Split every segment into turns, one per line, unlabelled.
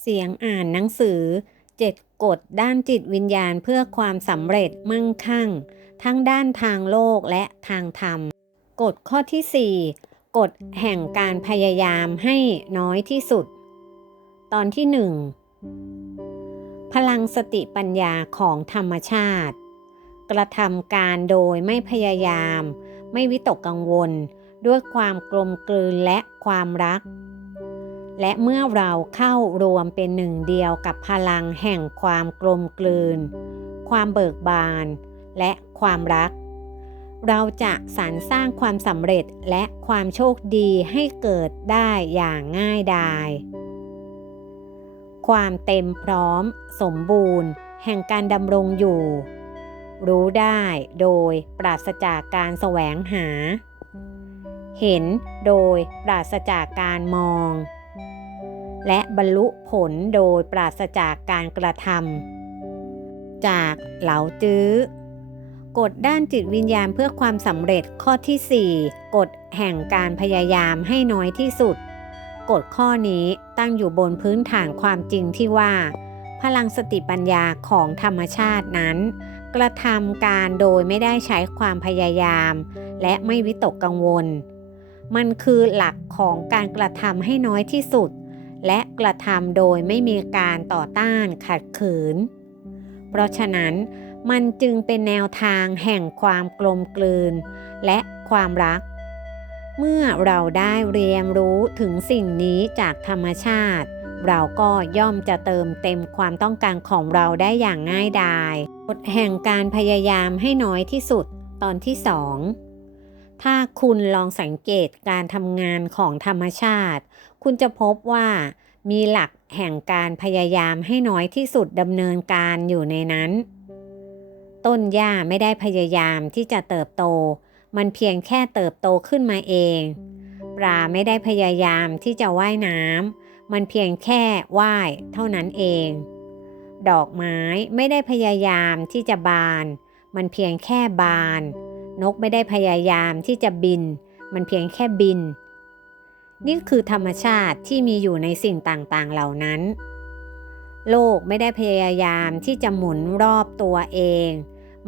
เสียงอ่านหนังสือเจ็ดกฎด้านจิตวิญญาณเพื่อความสำเร็จมั่งคั่ง ทั้งด้านทางโลกและทางธรรม กฎข้อที่ 4 กฎแห่งการพยายามให้น้อยที่สุด ตอนที่ 1 พลังสติปัญญาของธรรมชาติ กระทำการโดยไม่พยายาม ไม่วิตกกังวล ด้วยความกลมกลืนและความรัก และเมื่อเราเข้ารวมเป็นหนึ่งเดียวกับพลังแห่งความกลมกลืน ความเบิกบาน และความรัก เราจะสรรสร้างความสำเร็จและความโชคดีให้เกิดได้อย่างง่ายดาย ความเต็มพร้อม สมบูรณ์ แห่งการดำรงอยู่ รู้ได้โดยปราศจากการแสวงหา เห็นโดยปราศจากการมอง และบรรลุผลโดยปราศจากการกระทำจากเหลาจื้อกฎด้านจิตวิญญาณเพื่อความสำเร็จข้อที่ 4 กฎแห่งการพยายามให้น้อยที่สุด กฎข้อนี้ตั้งอยู่บนพื้นฐานความจริงที่ว่า พลังสติปัญญาของธรรมชาตินั้น กระทำการโดยไม่ได้ใช้ความพยายาม และไม่วิตกกังวล มันคือหลักของการกระทำให้น้อยที่สุด และกระทำโดยไม่มีการต่อต้านขัดขืน เพราะฉะนั้นมันจึงเป็นแนวทางแห่งความกลมกลืน และความรัก เมื่อเราได้เรียนรู้ถึงสิ่งนี้จากธรรมชาติ เราก็ย่อมจะเติมเต็มความต้องการของเราได้อย่างง่ายดายกฎแห่งการพยายามให้น้อยที่สุดตอนที่2 ถ้าคุณลองสังเกตการทำงานของธรรมชาติ คุณจะพบว่ามีหลักแห่งการพยายามให้น้อยที่สุดดำเนินการอยู่ในนั้น ต้นหญ้าไม่ได้พยายามที่จะเติบโต มันเพียงแค่เติบโตขึ้นมาเอง ปลาไม่ได้พยายามที่จะว่ายน้ำมันเพียงแค่ว่ายเท่านั้นเอง ดอกไม้ไม่ได้พยายามที่จะบาน มันเพียงแค่บาน นกไม่ได้พยายามที่จะบิน มันเพียงแค่บิน นี่คือธรรมชาติที่มีอยู่ในสิ่งต่างๆเหล่านั้น โลกไม่ได้พยายามที่จะหมุนรอบตัวเอง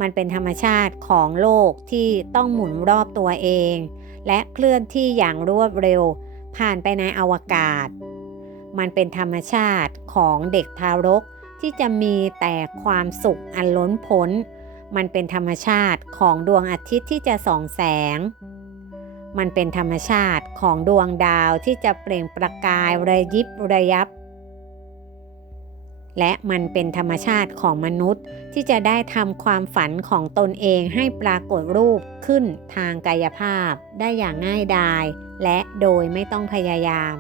มันเป็นธรรมชาติของโลกที่ต้องหมุนรอบตัวเอง และเคลื่อนที่อย่างรวดเร็ว ผ่านไปในอวกาศ มันเป็นธรรมชาติของเด็กทารกที่จะมีแต่ความสุขอันล้นพ้น มันเป็นธรรมชาติของดวงอาทิตย์ที่จะส่องแสง มันเป็นธรรมชาติของดวงดาวที่จะเปล่งประกายระยิบระยับ และมันเป็นธรรมชาติของมนุษย์ที่จะได้ทำความฝันของตนเองให้ปรากฏรูปขึ้นทางกายภาพได้อย่างง่ายดาย และโดยไม่ต้องพยายาม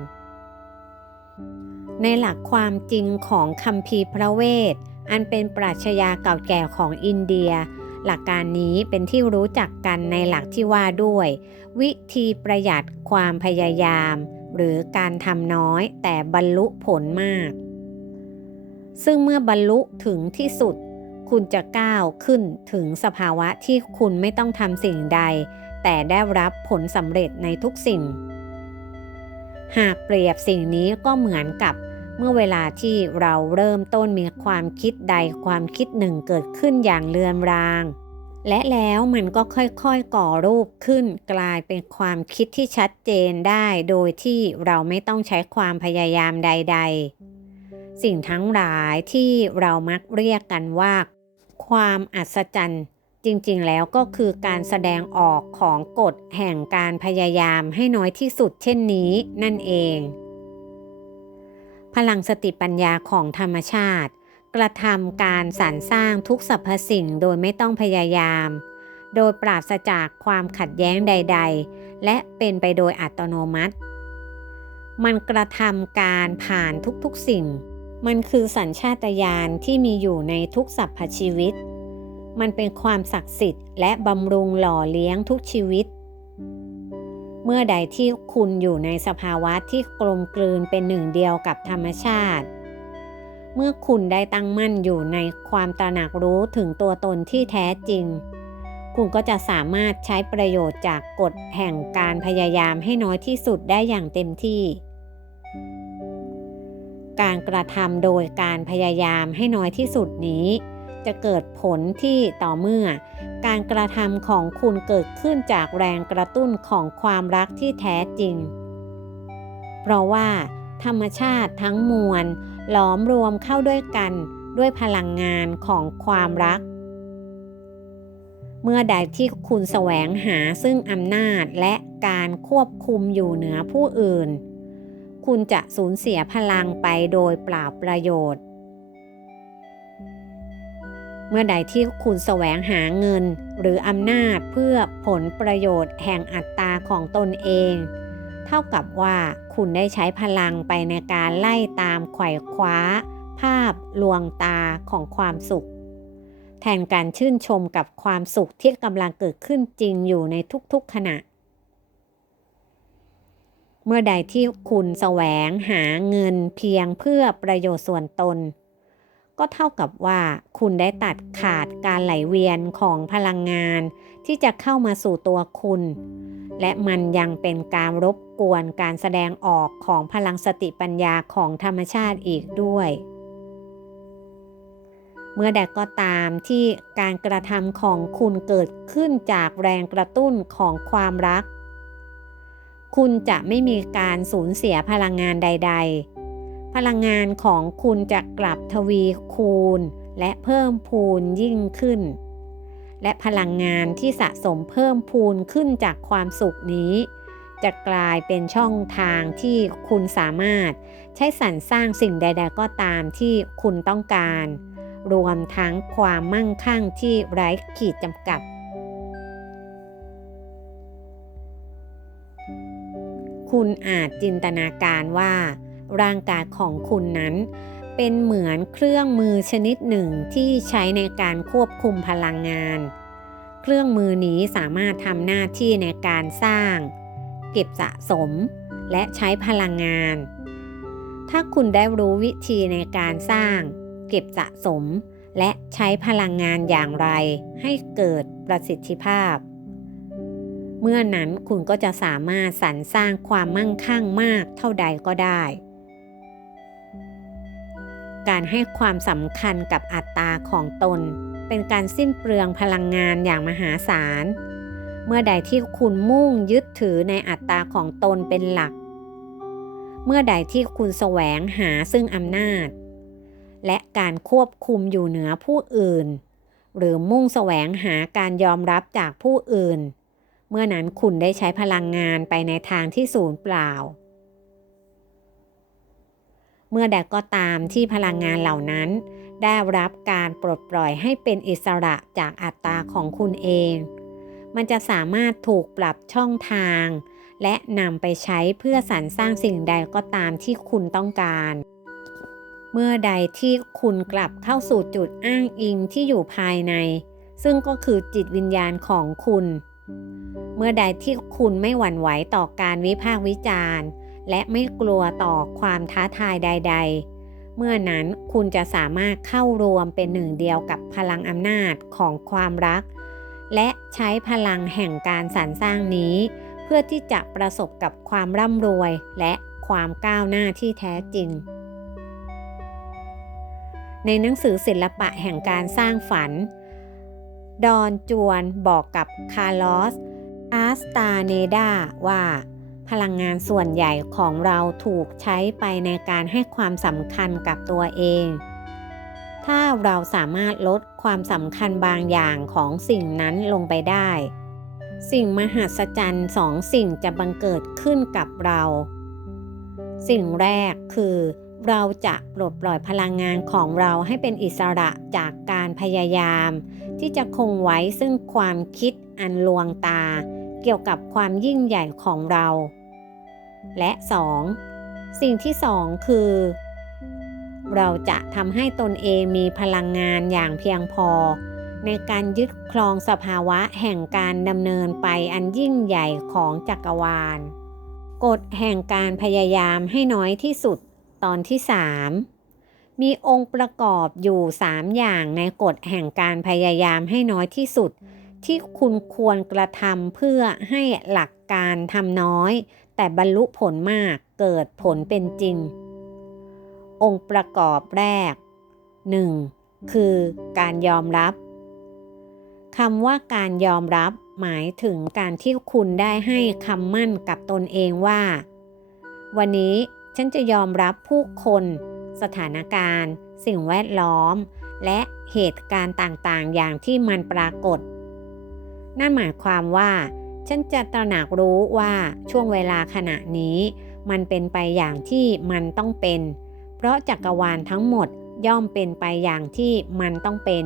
ในหลักความจริงของคัมภีพระเวท อันเป็นปรัชญาเก่าแก่ของอินเดีย หลักการนี้เป็นที่รู้จักกันในหลักที่ว่าด้วย วิธีประหยัดความพยายาม หรือการทำน้อยแต่บรรลุผลมาก ซึ่งเมื่อบรรลุถึงที่สุด คุณจะก้าวขึ้นถึงสภาวะที่คุณไม่ต้องทำสิ่งใด แต่ได้รับผลสำเร็จในทุกสิ่ง หากเปรียบสิ่งนี้ก็เหมือนกับ เมื่อเวลาที่เราเริ่มต้นมีความคิดใดความคิดหนึ่งเกิดขึ้นอย่างเลือนราง และแล้วมันก็ค่อยๆก่อรูปขึ้นกลายเป็นความคิดที่ชัดเจนได้โดยที่เราไม่ต้องใช้ความพยายามใด ๆ สิ่งทั้งหลายที่เรามักเรียกกันว่า ความอัศจรรย์จริงๆ แล้วก็คือการแสดงออกของกฎแห่งการพยายามให้น้อยที่สุดเช่นนี้นั่นเอง พลังสติปัญญาของธรรมชาติ กระทำการสรรสร้างทุกสรรพสิ่งโดยไม่ต้องพยายาม โดยปราศจากความขัดแย้งใด ๆ และเป็นไปโดยอัตโนมัติ มันกระทำการผ่านทุกๆสิ่ง มันคือสัญชาตญาณที่มีอยู่ในทุกสรรพชีวิต มันเป็นความศักดิ์สิทธิ์และบำรุงหล่อเลี้ยงทุกชีวิต เมื่อใดที่คุณอยู่ในสภาวะที่กลมกลืนเป็นหนึ่งเดียวกับธรรมชาติ เมื่อคุณได้ตั้งมั่นอยู่ในความตระหนักรู้ถึงตัวตนที่แท้จริง คุณก็จะสามารถใช้ประโยชน์จากกฎแห่งการพยายามให้น้อยที่สุดได้อย่างเต็มที่ การกระทำโดยการพยายามให้น้อยที่สุดนี้ จะเกิดผลที่ต่อเมื่อ การกระทำของคุณเกิดขึ้นจากแรงกระตุ้นของความรักที่แท้จริง เพราะว่า ธรรมชาติทั้งมวลหลอมรวมเข้าด้วยกันด้วยพลังงานของความรัก เมื่อใดที่คุณแสวงหาซึ่งอำนาจและการควบคุมอยู่เหนือผู้อื่น คุณจะสูญเสียพลังไปโดยเปล่าประโยชน์ เมื่อใดที่คุณแสวงหาเงิน หรืออำนาจเพื่อผลประโยชน์แห่งอัตตาของตนเอง เท่ากับว่าคุณได้ใช้พลังไปในการไล่ตามไขว่คว้า ภาพลวงตาของความสุข แทนการชื่นชมกับความสุขที่กำลังเกิดขึ้นจริงอยู่ในทุกๆขณะเมื่อใดที่คุณแสวงหาเงินเพียงเพื่อประโยชน์ส่วนตน ก็เท่ากับว่าคุณได้ตัดขาดการไหลเวียนของพลังงาน ที่จะเข้ามาสู่ตัวคุณ และมันยังเป็นการรบกวนการแสดงออกของพลังสติปัญญาของธรรมชาติอีกด้วยเมื่อใดก็ตามที่การกระทำของคุณเกิดขึ้นจากแรงกระตุ้นของความรัก คุณจะไม่มีการสูญเสียพลังงานใด ๆ พลังงานของคุณจะกลับทวีคูณ และเพิ่มพูนยิ่งขึ้น และพลังงานที่สะสมเพิ่มพูนขึ้นจากความสุขนี้ จะกลายเป็นช่องทางที่คุณสามารถใช้สรรสร้างสิ่งใด ๆ ก็ตามที่คุณต้องการ รวมทั้งความมั่งคั่งที่ไร้ขีดจำกัด คุณอาจจินตนาการว่า ร่างกายของคุณนั้น เป็นเหมือนเครื่องมือชนิดหนึ่งที่ใช้ในการควบคุมพลังงาน เครื่องมือนี้สามารถทำหน้าที่ในการสร้าง เก็บสะสม และใช้พลังงาน ถ้าคุณได้รู้วิธีในการสร้าง เก็บสะสม และใช้พลังงานอย่างไร ให้เกิดประสิทธิภาพเมื่อนั้นคุณก็จะสามารถสรรสร้างความมั่งคั่งมากเท่าใดก็ได้ การให้ความสำคัญกับอัตตาของตน เป็นการสิ้นเปลืองพลังงานอย่างมหาศาล เมื่อใดที่คุณมุ่งยึดถือในอัตตาของตนเป็นหลัก เมื่อใดที่คุณแสวงหาซึ่งอำนาจ และการควบคุมอยู่เหนือผู้อื่น หรือมุ่งแสวงหาการยอมรับจากผู้อื่น เมื่อนั้นคุณได้ใช้พลังงานไปในทางที่ศูนย์เปล่า เมื่อใดก็ตามที่พลังงานเหล่านั้น ได้รับการปลดปล่อยให้เป็นอิสระจากอัตตาของคุณเอง มันจะสามารถถูกปรับช่องทาง และนำไปใช้เพื่อสรรสร้างสิ่งใดก็ตามที่คุณต้องการ เมื่อใดที่คุณกลับเข้าสู่จุดอ้างอิงที่อยู่ภายใน ซึ่งก็คือจิตวิญญาณของคุณ เมื่อใดที่คุณไม่หวั่นไหวต่อการวิพากษ์วิจารณ์ และไม่กลัวต่อความท้าทายใด ๆ เมื่อนั้นคุณจะสามารถเข้ารวมเป็นหนึ่งเดียวกับพลังอำนาจของความรัก และใช้พลังแห่งการสรรสร้างนี้ เพื่อที่จะประสบกับความร่ำรวย และความก้าวหน้าที่แท้จริง ในหนังสือศิลปะแห่งการสร้างฝัน ดอนจวนบอกกับคาร์ลอสอาสตาเนดาว่า พลังงานส่วนใหญ่ของเราถูกใช้ไปในการให้ความสำคัญกับตัวเอง ถ้าเราสามารถลดความสำคัญบางอย่างของสิ่งนั้นลงไปได้ สิ่งมหัศจรรย์สองสิ่งจะบังเกิดขึ้นกับเรา สิ่งแรกคือเราจะปลดปล่อยพลังงานของเราให้เป็นอิสระจากการพยายาม ที่จะคงไว้ซึ่งความคิดอันลวงตา เกี่ยวกับความยิ่งใหญ่ของเรา และ 2. สิ่งที่สองคือ เราจะทำให้ตนเองมีพลังงานอย่างเพียงพอ ในการยึดครองสภาวะแห่งการดำเนินไปอันยิ่งใหญ่ของจักรวาล กฎแห่งการพยายามให้น้อยที่สุดตอนที่ 3 มีองค์ประกอบอยู่ 3 อย่างในกฎแห่งการพยายามให้น้อยที่สุด ที่คุณควรกระทำเพื่อให้หลักการทำน้อย แต่บรรลุผลมากเกิดผลเป็นจริงอองค์ประกอบแรก 1. คือการยอมรับคำว่าการยอมรับหมายถึงการที่คุณได้ให้คำมั่นกับตนเองว่า วันนี้ฉันจะยอมรับผู้คน สถานการณ์ สิ่งแวดล้อม และเหตุการณ์ต่างๆ อย่างที่มันปรากฏ นั่นหมายความว่า ฉันจะตระหนักรู้ว่าช่วงเวลาขณะนี้ มันเป็นไปอย่างที่มันต้องเป็น เพราะจักรวาลทั้งหมดย่อมเป็นไปอย่างที่มันต้องเป็น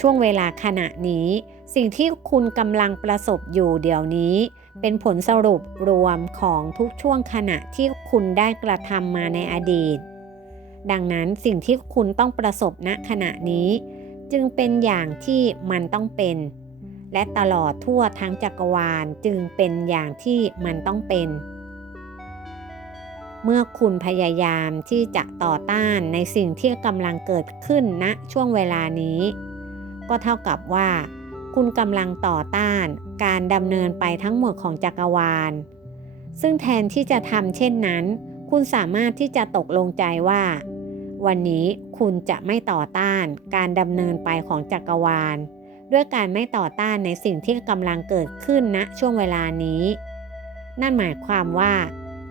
ช่วงเวลาขณะนี้ สิ่งที่คุณกำลังประสบอยู่เดี๋ยวนี้ เป็นผลสรุปรวมของทุกช่วงขณะที่คุณได้กระทำมาในอดีต ดังนั้นสิ่งที่คุณต้องประสบณขณะนี้ จึงเป็นอย่างที่มันต้องเป็น และตลอดทั่วทั้งจักรวาลจึงเป็นอย่างที่มันต้องเป็น เมื่อคุณพยายามที่จะต่อต้านในสิ่งที่กำลังเกิดขึ้นณนะช่วงเวลานี้ ก็เท่ากับว่า คุณกำลังต่อต้านการดำเนินไปทั้งหมดของจักรวาล ซึ่งแทนที่จะทำเช่นนั้น คุณสามารถที่จะตกลงใจว่า วันนี้คุณจะไม่ต่อต้านการดำเนินไปของจักรวาล ด้วยการไม่ต่อต้านในสิ่งที่กำลังเกิดขึ้นณนะช่วงเวลานี้ นั่นหมายความว่า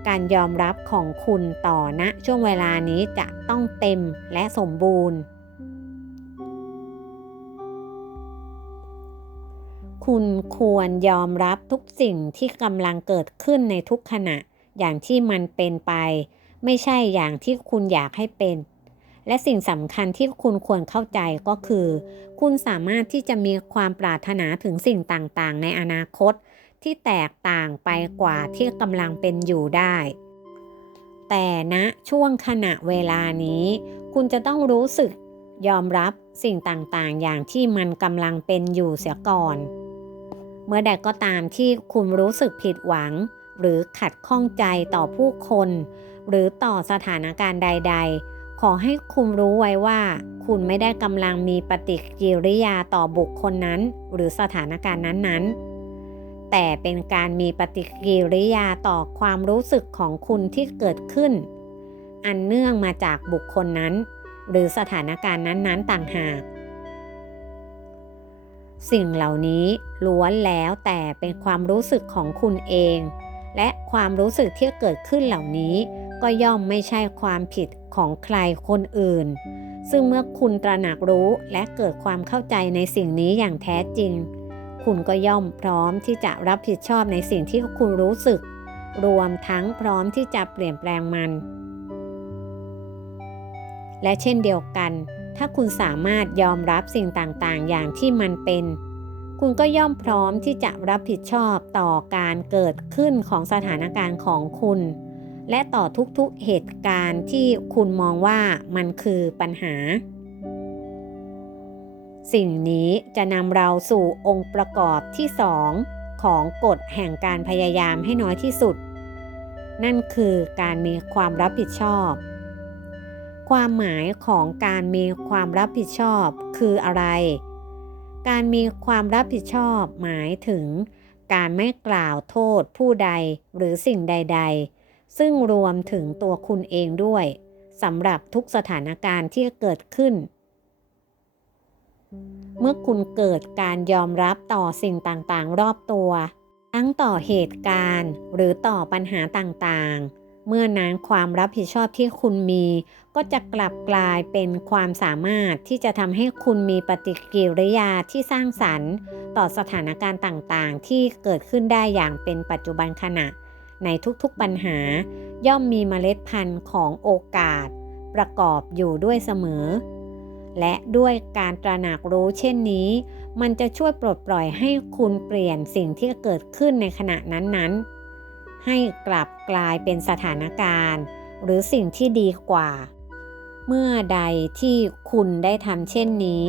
การยอมรับของคุณต่อณนะช่วงเวลานี้จะต้องเต็มและสมบูรณ์ คุณควรยอมรับทุกสิ่งที่กำลังเกิดขึ้นในทุกขณะอย่างที่มันเป็นไป ไม่ใช่อย่างที่คุณอยากให้เป็น และสิ่งสำคัญที่คุณควรเข้าใจก็คือ คุณสามารถที่จะมีความปรารถนาถึงสิ่งต่างๆ ในอนาคต ที่แตกต่างไปกว่าที่กำลังเป็นอยู่ได้ แต่ณนะช่วงขณะเวลานี้ คุณจะต้องรู้สึกยอมรับสิ่งต่างๆ อย่างที่มันกำลังเป็นอยู่เสียก่อน เมื่อใดก็ตามที่คุณรู้สึกผิดหวัง หรือขัดข้องใจต่อผู้คน หรือต่อสถานการณ์ใด ๆ ขอให้คุณรู้ไว้ว่า คุณไม่ได้กำลังมีปฏิกิริยาต่อบุคคลนั้น หรือสถานการณ์นั้นๆ แต่เป็นการมีปฏิกิริยาต่อความรู้สึกของคุณที่เกิดขึ้น อันเนื่องมาจากบุคคลนั้น หรือสถานการณ์นั้นๆ ต่างหาก สิ่งเหล่านี้ล้วนแล้วแต่เป็นความรู้สึกของคุณเอง และความรู้สึกที่เกิดขึ้นเหล่านี้ก็ย่อมไม่ใช่ความผิด ของใครคนอื่น ซึ่งเมื่อคุณตระหนักรู้และเกิดความเข้าใจในสิ่งนี้อย่างแท้จริง คุณก็ย่อมพร้อมที่จะรับผิดชอบในสิ่งที่คุณรู้สึก รวมทั้งพร้อมที่จะเปลี่ยนแปลงมัน และเช่นเดียวกัน ถ้าคุณสามารถยอมรับสิ่งต่างๆ อย่างที่มันเป็น คุณก็ย่อมพร้อมที่จะรับผิดชอบต่อการเกิดขึ้นของสถานการณ์ของคุณ และต่อทุกๆเหตุการณ์ที่คุณมองว่ามันคือปัญหา สิ่งนี้จะนำเราสู่องค์ประกอบที่สองของกฎแห่งการพยายามให้น้อยที่สุด นั่นคือการมีความรับผิดชอบ ความหมายของการมีความรับผิดชอบคืออะไร การมีความรับผิดชอบหมายถึงการไม่กล่าวโทษผู้ใดหรือสิ่งใด ๆ ซึ่งรวมถึงตัวคุณเองด้วยสำหรับทุกสถานการณ์ที่เกิดขึ้น เมื่อคุณเกิดการยอมรับต่อสิ่งต่างๆ รอบตัว ทั้งต่อเหตุการณ์หรือต่อปัญหาต่างๆ เมื่อนั้นความรับผิดชอบที่คุณมี ก็จะกลับกลายเป็นความสามารถที่จะทำให้คุณมีปฏิกิริยาที่สร้างสรรค์ ต่อสถานการณ์ต่างๆ ที่เกิดขึ้นได้อย่างเป็นปัจจุบันขณะ ในทุกๆปัญหา ย่อมมีเมล็ดพันธุ์ของโอกาส ประกอบอยู่ด้วยเสมอ และด้วยการตระหนักรู้เช่นนี้ มันจะช่วยปลดปล่อยให้คุณเปลี่ยนสิ่งที่เกิดขึ้นในขณะนั้นๆ ให้กลับกลายเป็นสถานการณ์ หรือสิ่งที่ดีกว่า เมื่อใดที่คุณได้ทำเช่นนี้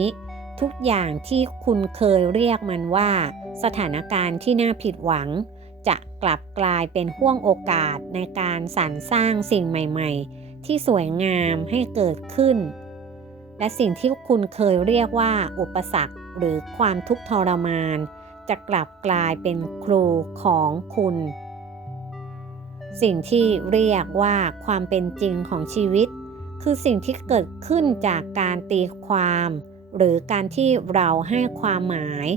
ทุกอย่างที่คุณเคยเรียกมันว่า สถานการณ์ที่น่าผิดหวัง จะกลับกลายเป็นห่วงโอกาสในการสรรสร้างสิ่งใหม่ๆ ที่สวยงามให้เกิดขึ้น และสิ่งที่คุณเคยเรียกว่า อุปสรรคหรือความทุกข์ทรมาน จะกลับกลายเป็นครูของคุณ สิ่งที่เรียกว่าความเป็นจริงของชีวิต คือสิ่งที่เกิดขึ้นจากการตีความ หรือการที่เราให้ความหมาย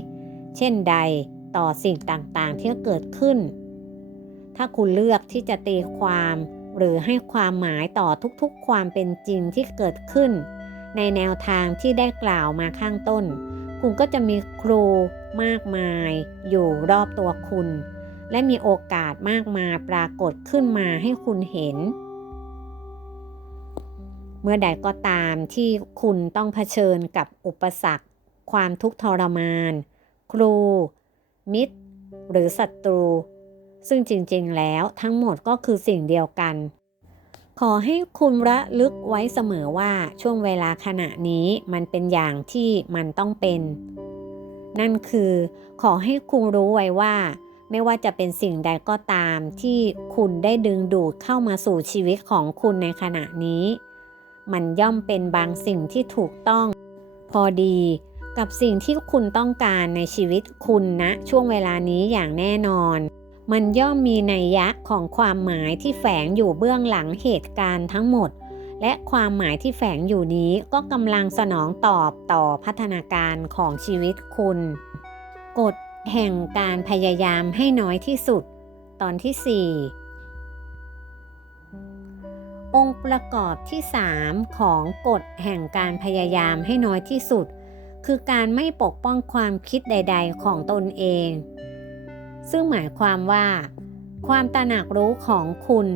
เช่นใด ต่อสิ่งต่างๆ ที่เกิดขึ้น ถ้าคุณเลือกที่จะตีความ หรือให้ความหมายต่อทุกๆ ความเป็นจริงที่เกิดขึ้น ในแนวทางที่ได้กล่าวมาข้างต้น คุณก็จะมีครูมากมาย อยู่รอบตัวคุณ และมีโอกาสมากมายปรากฏขึ้นมาให้คุณเห็นเมื่อใดก็ตามที่คุณต้องเผชิญกับอุปสรรค ความทุกข์ทรมาน ครู มิตร หรือศัตรู ซึ่งจริงๆแล้วทั้งหมดก็คือสิ่งเดียวกัน ขอให้คุณระลึกไว้เสมอว่าช่วงเวลาขณะนี้มันเป็นอย่างที่มันต้องเป็น นั่นคือขอให้คุณรู้ไว้ว่า ไม่ว่าจะเป็นสิ่งใดก็ตามที่คุณได้ดึงดูดเข้ามาสู่ชีวิตของคุณในขณะนี้ มันย่อมเป็นบางสิ่งที่ถูกต้อง พอดี กับสิ่งที่คุณต้องการในชีวิตคุณณนะช่วงเวลานี้อย่างแน่นอน มันย่อมมีนัยยะของความหมายที่แฝงอยู่เบื้องหลังเหตุการณ์ทั้งหมด และความหมายที่แฝงอยู่นี้ก็กำลังสนองตอบต่อพัฒนาการของชีวิตคุณ กฎแห่งการพยายามให้น้อยที่สุด ตอนที่ 4 องค์ประกอบที่ 3 ของกฎแห่งการพยายามให้น้อยที่สุด คือการไม่ปกป้องความคิดใด ๆ ของตนเอง ซึ่งหมายความว่า ความตระหนักรู้ของคุณ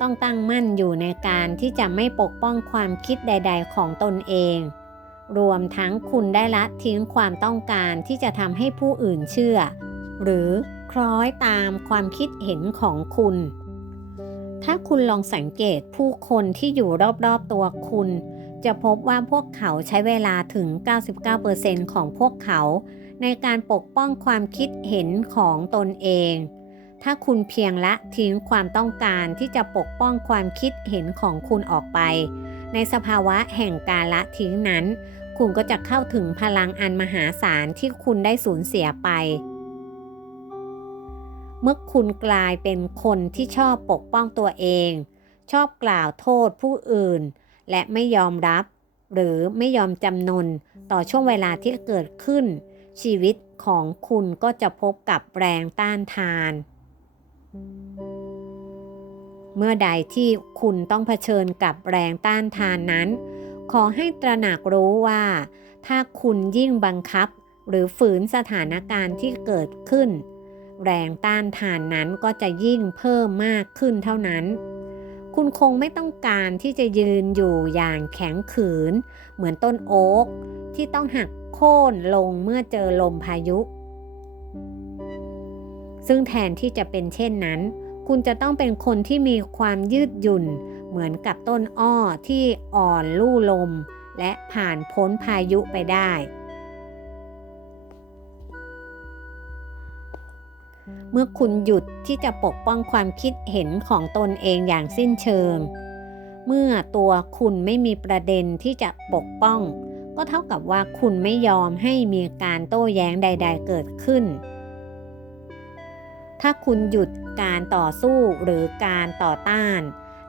ต้องตั้งมั่นอยู่ในการที่จะไม่ปกป้องความคิดใด ๆ ของตนเอง รวมทั้งคุณได้ละทิ้งความต้องการที่จะทำให้ผู้อื่นเชื่อ หรือคล้อยตามความคิดเห็นของคุณ ถ้าคุณลองสังเกตผู้คนที่อยู่รอบๆตัวคุณ จะพบว่าพวกเขาใช้เวลาถึง 99%ของพวกเขา ในการปกป้องความคิดเห็นของตนเอง ถ้าคุณเพียงละทิ้งความต้องการที่จะปกป้องความคิดเห็นของคุณออกไป ในสภาวะแห่งการละทิ้งนั้น คุณก็จะเข้าถึงพลังอันมหาศาลที่คุณได้สูญเสียไปเมื่อคุณกลายเป็นคนที่ชอบปกป้องตัวเอง ชอบกล่าวโทษผู้อื่น และไม่ยอมรับ หรือไม่ยอมจำนนต่อช่วงเวลาที่เกิดขึ้น ชีวิตของคุณก็จะพบกับแรงต้านทาน เมื่อใดที่คุณต้องเผชิญกับแรงต้านทานนั้น ขอให้ตระหนักรู้ว่า ถ้าคุณยิ่งบังคับ หรือฝืนสถานการณ์ที่เกิดขึ้น แรงต้านทานนั้นก็จะยิ่งเพิ่มมากขึ้นเท่านั้น คุณคงไม่ต้องการที่จะยืนอยู่อย่างแข็งขืน เหมือนต้นโอ๊กที่ต้องหักโค่นลงเมื่อเจอลมพายุ ซึ่งแทนที่จะเป็นเช่นนั้น คุณจะต้องเป็นคนที่มีความยืดหยุ่น เหมือนกับต้นอ้อที่อ่อนลู่ลม และผ่านพ้นพายุไปได้ เมื่อคุณหยุดที่จะปกป้องความคิดเห็นของตนเองอย่างสิ้นเชิง เมื่อตัวคุณไม่มีประเด็นที่จะปกป้อง ก็เท่ากับว่าคุณไม่ยอมให้มีการโต้แย้งใด ๆ เกิดขึ้น ถ้าคุณหยุดการต่อสู้หรือการต่อต้าน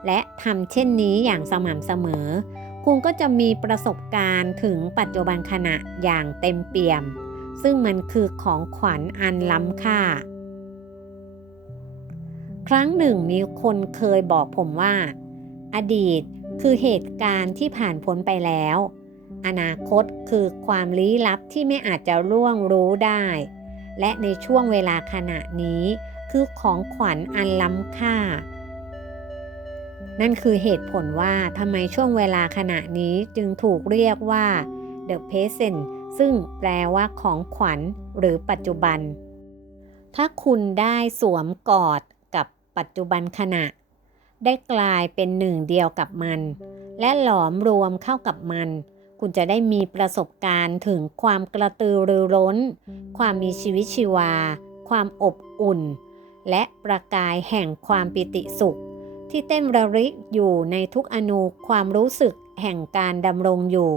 และทำเช่นนี้อย่างสม่ำเสมอ คุณก็จะมีประสบการณ์ถึงปัจจุบันขณะอย่างเต็มเปี่ยม ซึ่งมันคือของขวัญอันล้ำค่า ครั้งหนึ่งมีคนเคยบอกผมว่า อดีตคือเหตุการณ์ที่ผ่านพ้นไปแล้ว อนาคตคือความลี้ลับที่ไม่อาจจะร่วงรู้ได้ และในช่วงเวลาขณะนี้คือของขวัญอันล้ำค่า นั่นคือเหตุผลว่าทำไมช่วงเวลาขณะนี้จึงถูกเรียกว่า the present ซึ่งแปลว่าของขวัญหรือปัจจุบัน ถ้าคุณได้สวมกอด ปัจจุบันขณะ ได้กลายเป็นหนึ่งเดียวกับมัน และหลอมรวมเข้ากับมัน คุณจะได้มีประสบการณ์ถึงความกระตือรือร้น ความมีชีวิตชีวา ความอบอุ่น และประกายแห่งความปิติสุข ที่เต้นระริกอยู่ในทุกอนูความรู้สึกแห่งการดำรงอยู่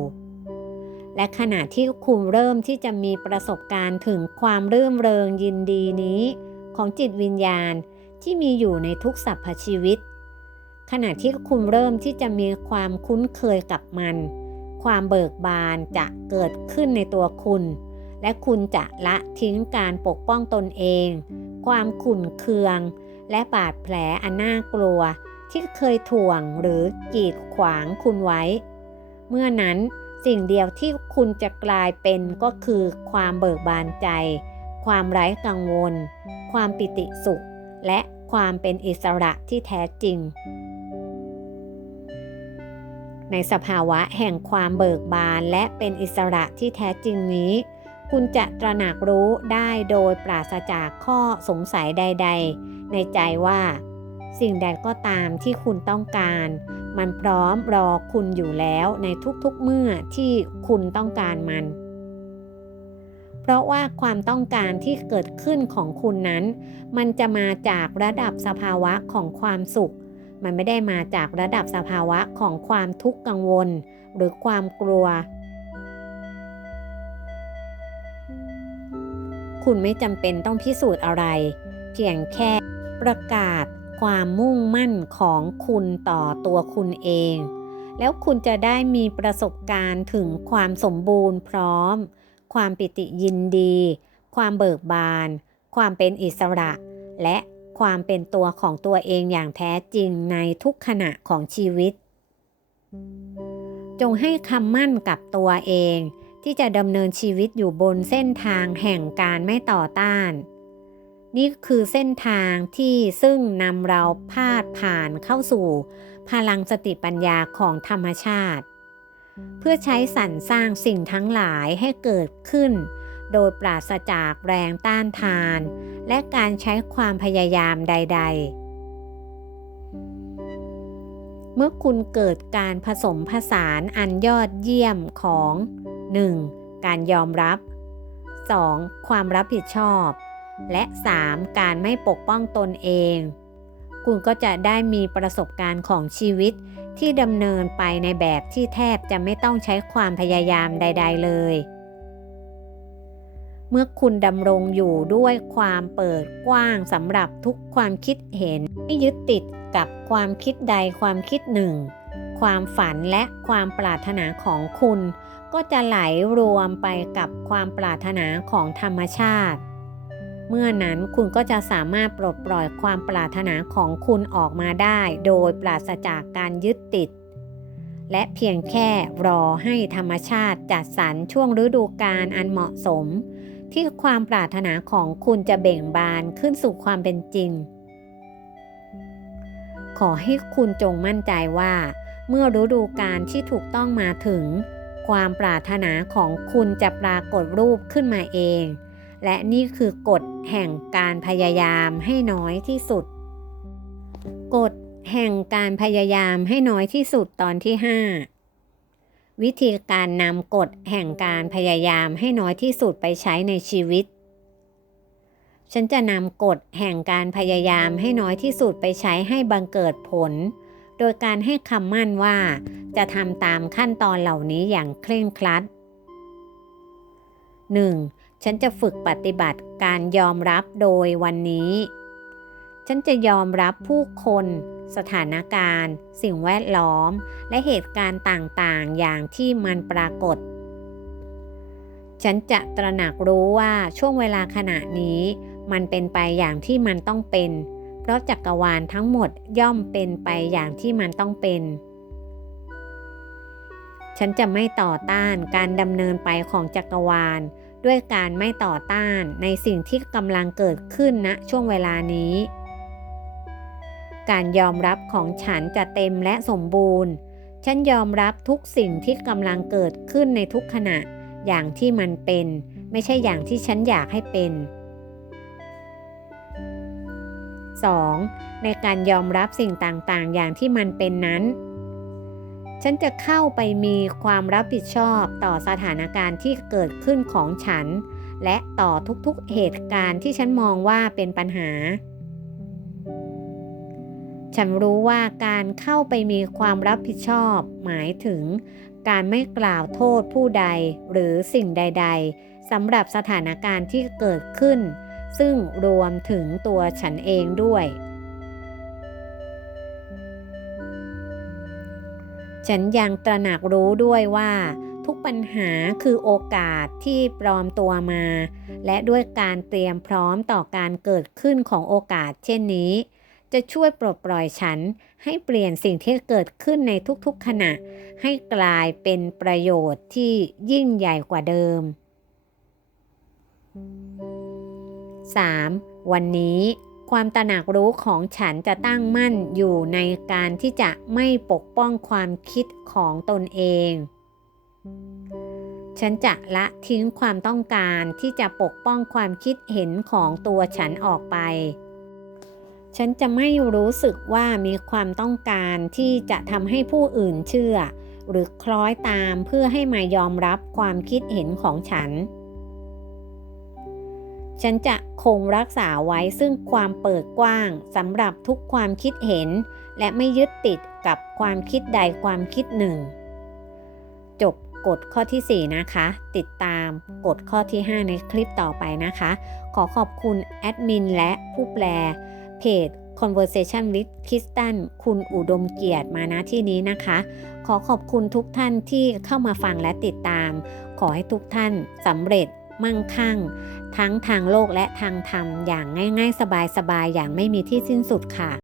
และขณะที่คุณเริ่มที่จะมีประสบการณ์ถึงความรื่นเริงยินดีนี้ ของจิตวิญญาณ ที่มีอยู่ในทุกสรรพชีวิต ขณะที่คุณเริ่มที่จะมีความคุ้นเคยกับมัน ความเบิกบานจะเกิดขึ้นในตัวคุณ และคุณจะละทิ้งการปกป้องตนเอง ความขุ่นเคือง และบาดแผลอันน่ากลัว ที่เคยถ่วงหรือกีดขวางคุณไว้ เมื่อนั้นสิ่งเดียวที่คุณจะกลายเป็นก็คือความเบิกบานใจ ความไร้กังวล ความปิติสุข และความเป็นอิสระที่แท้จริง ในสภาวะแห่งความเบิกบานและเป็นอิสระที่แท้จริงนี้ คุณจะตระหนักรู้ได้โดยปราศจากข้อสงสัยใด ๆ ในใจว่าสิ่งใดก็ตามที่คุณต้องการ มันพร้อมรอคุณอยู่แล้วในทุกๆเมื่อที่คุณต้องการมัน เพราะว่าความต้องการที่เกิดขึ้นของคุณนั้น มันจะมาจากระดับสภาวะของความสุข มันไม่ได้มาจากระดับสภาวะของความทุกข์กังวล หรือความกลัว คุณไม่จำเป็นต้องพิสูจน์อะไร เพียงแค่ประกาศความมุ่งมั่นของคุณต่อตัวคุณเอง แล้วคุณจะได้มีประสบการณ์ถึงความสมบูรณ์พร้อม ความปิติยินดี ความเบิกบาน ความเป็นอิสระ และความเป็นตัวของตัวเองอย่างแท้จริงในทุกขณะของชีวิต จงให้คำมั่นกับตัวเอง ที่จะดำเนินชีวิตอยู่บนเส้นทางแห่งการไม่ต่อต้าน นี่คือเส้นทางที่ซึ่งนำเราพาดผ่านเข้าสู่ พลังสติปัญญาของธรรมชาติ เพื่อใช้สรรสร้างสิ่งทั้งหลายให้เกิดขึ้น โดยปราศจากแรงต้านทาน และการใช้ความพยายามใด ๆ เมื่อคุณเกิดการผสมผสานอันยอดเยี่ยมของ 1. การยอมรับ 2. ความรับผิดชอบ และ 3. การไม่ปกป้องตนเอง คุณก็จะได้มีประสบการณ์ของชีวิต ที่ดำเนินไปในแบบที่แทบจะไม่ต้องใช้ความพยายามใด ๆ เลย เมื่อคุณดำรงอยู่ด้วยความเปิดกว้างสำหรับทุกความคิดเห็นไม่ยึดติดกับความคิดใดความคิดหนึ่ง ความฝันและความปรารถนาของคุณ ก็จะไหลรวมไปกับความปรารถนาของธรรมชาติ เมื่อนั้นคุณก็จะสามารถปลดปล่อยความปรารถนาของคุณออกมาได้ โดยปราศจากการยึดติด และเพียงแค่รอให้ธรรมชาติจัดสรรช่วงฤดูกาลอันเหมาะสม ที่ความปรารถนาของคุณจะเบ่งบานขึ้นสู่ความเป็นจริง ขอให้คุณจงมั่นใจว่า เมื่อฤดูกาลที่ถูกต้องมาถึง ความปรารถนาของคุณจะปรากฏรูปขึ้นมาเอง และนี่คือกฎแห่งการพยายามให้น้อยที่สุด กฎแห่งการพยายามให้น้อยที่สุดตอนที่ 5 วิธีการนำกฎแห่งการพยายามให้น้อยที่สุดไปใช้ในชีวิต ฉันจะนำกฎแห่งการพยายามให้น้อยที่สุดไปใช้ให้บังเกิดผล โดยการให้คำมั่นว่าจะทำตามขั้นตอนเหล่านี้อย่างเคร่งครัด 1. ฉันจะฝึกปฏิบัติการยอมรับโดยวันนี้ ฉันจะยอมรับผู้คน สถานการณ์ สิ่งแวดล้อม และเหตุการณ์ต่างๆ อย่างที่มันปรากฏ ฉันจะตระหนักรู้ว่าช่วงเวลาขณะนี้มันเป็นไปอย่างที่มันต้องเป็น เพราะจักรวาลทั้งหมดย่อมเป็นไปอย่างที่มันต้องเป็น ฉันจะไม่ต่อต้านการดำเนินไปของจักรวาล ด้วยการไม่ต่อต้านในสิ่งที่กำลังเกิดขึ้นณนะช่วงเวลานี้ การยอมรับของฉันจะเต็มและสมบูรณ์ ฉันยอมรับทุกสิ่งที่กำลังเกิดขึ้นในทุกขณะ อย่างที่มันเป็น ไม่ใช่อย่างที่ฉันอยากให้เป็น 2. ในการยอมรับสิ่งต่างๆ อย่างที่มันเป็นนั้น ฉันจะเข้าไปมีความรับผิดชอบต่อสถานการณ์ที่เกิดขึ้นของฉัน และต่อทุกๆเหตุการณ์ที่ฉันมองว่าเป็นปัญหา ฉันรู้ว่าการเข้าไปมีความรับผิดชอบ หมายถึง การไม่กล่าวโทษผู้ใดหรือสิ่งใด ๆสำหรับสถานการณ์ที่เกิดขึ้น ซึ่งรวมถึงตัวฉันเองด้วย ฉันยังตระหนักรู้ด้วยว่าทุกปัญหาคือโอกาสที่ปลอมตัวมา และด้วยการเตรียมพร้อมต่อการเกิดขึ้นของโอกาสเช่นนี้ จะช่วยปลดปล่อยฉันให้เปลี่ยนสิ่งที่เกิดขึ้นในทุกๆขณะ ให้กลายเป็นประโยชน์ที่ยิ่งใหญ่กว่าเดิม 3. วันนี้ ความตระหนักรู้ของฉันจะตั้งมั่นอยู่ในการที่จะไม่ปกป้องความคิดของตนเอง ฉันจะละทิ้งความต้องการที่จะปกป้องความคิดเห็นของตัวฉันออกไป ฉันจะไม่รู้สึกว่ามีความต้องการที่จะทำให้ผู้อื่นเชื่อ หรือคล้อยตามเพื่อให้มายอมรับความคิดเห็นของฉัน ฉันจะคงรักษาไว้ซึ่งความเปิดกว้างสำหรับทุกความคิดเห็น และไม่ยึดติดกับความคิดใดความคิดหนึ่ง จบกฎข้อที่ 4 นะคะ ติดตามกฎข้อที่ 5 ในคลิปต่อไปนะคะ ขอขอบคุณแอดมินและผู้แปล เพจ Conversation with Kristen คุณอุดมเกียรติมาณที่นี้นะคะ ขอขอบคุณทุกท่านที่เข้ามาฟังและติดตาม ขอให้ทุกท่านสำเร็จ มั่งคั่ง ทั้งทางโลกและทางธรรมอย่างง่ายๆ สบายๆ อย่างไม่มีที่สิ้นสุดค่ะ